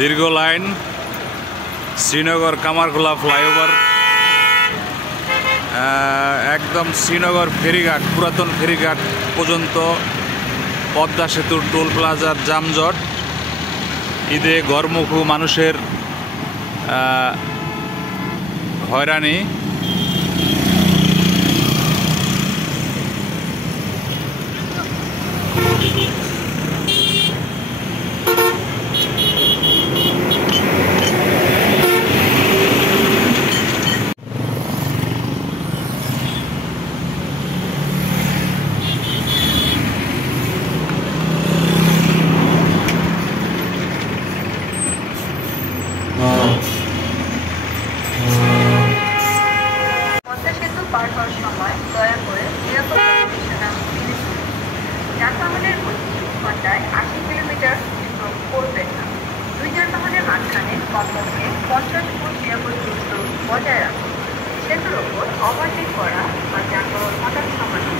দীর্ঘ line Srinagar Kamarkhola flyover, একদম শ্রীনগর ফেরিঘাট, পুরাতন ফেরিঘাট পর্যন্ত পদ্মা সেতুর টোল প্লাজার যানজট। ঈদে ঘরমুখী মানুষের হয়রানি। পদ্মা সেতু পার হওয়ার সময় দয়া করে নিরাপত্তা নির্দেশনা মেনে চলুন। যানবাহনের গতি ঘন্টায় 80 কিলোমিটার অতিক্রম করবেন না। দুই যানবাহনের মাঝখানে কমপক্ষে 50 ফুট নিরাপদ দূরত্ব বজায় রাখুন। সেতুর ওপর ওভারটেক করা বা যানবাহন হঠাৎ থামানো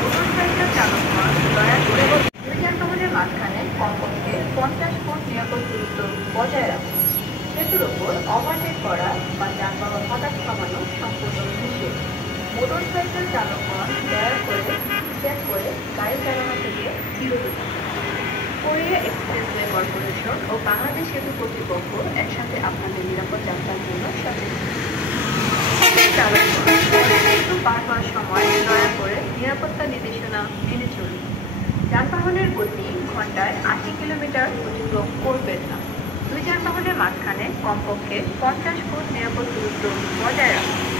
মোটরসাইকেল চালকগণ দয়া করে দুই যানবাহনের মাঝখানে কমপক্ষে 50 ফুট নিরাপদ দূরত্ব বজায় রাখুন। সেতুর ওপর ওভারটেক করা বা যানবাহন হঠাৎ থামানো সম্পূর্ণ নিষেধ। মোটরসাইকেল চালকগণ দয়া করে চেক করে গাড়ি চালানো থেকে বিরত থাকুন। কোরিয়া এক্সপ্রেসওয়ে কর্পোরেশন ও বাংলাদেশ সেতু কর্তৃপক্ষ একসাথে আপনাদের নিরাপদ যাত্রার জন্য সচেতন। সেতু পার হওয়ার সময় দয়া করে নিরাপত্তা নির্দেশনা মেনে চলুন। যানবাহনের গতি ঘন্টায় 80 কিলোমিটার অতিক্রম করবেন না। দুই যানবাহনের মাঝখানে কমপক্ষে 50 ফুট নিরাপদ দূরত্ব বজায় রাখুন।